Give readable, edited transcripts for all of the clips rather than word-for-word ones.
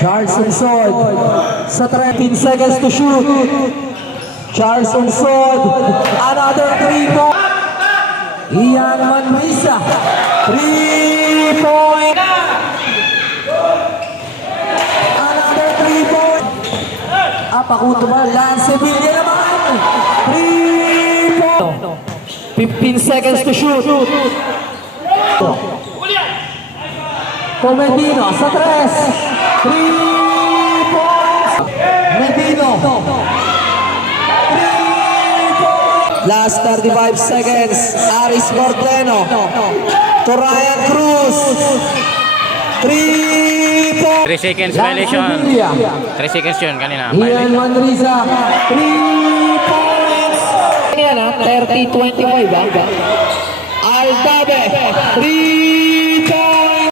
Charles Unsod sa 13 seconds to shoot. Charles Unsod, another 3 point. Ian Manrisa, 3 point. Another 3 point. Apakuto ba? Lance Villa naman, 3 point. 15 seconds to shoot. Comedino sa 3 points. Medino, 3 points. Last 35 seconds. Aris Gordeno to Ryan Cruz, 3 points. 3 seconds violation. 3 seconds yun kanina. Ian Manrisa, 3 points. Yan ha, 30-25 ha. Altabe, 3 points.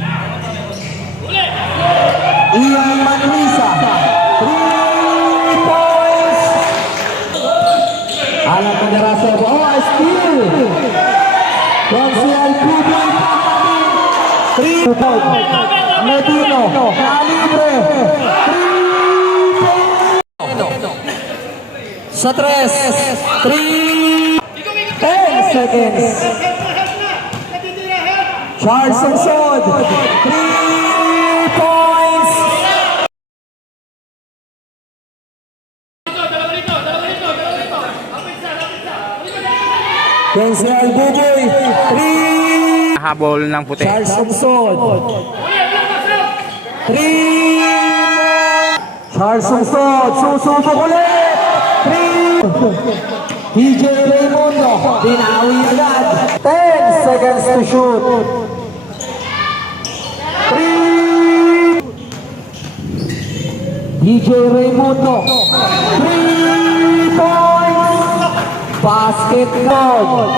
Ian Manrisa, 3 points. Alam mo na Rasa, steal. Consial Puboy, 3 points. Medino, Calibre, 3 points. Sa 3, 10 seconds. Charles Unsod, 3 points. Kenzel Buboy, 3. Habol ng puti. Charles Unsod, 3. Charles Unsod, susubok ulit, 3. DJ Raymundo, binawi agad. 10 seconds to shoot. 3. DJ Raymundo, 3 points. Basketball.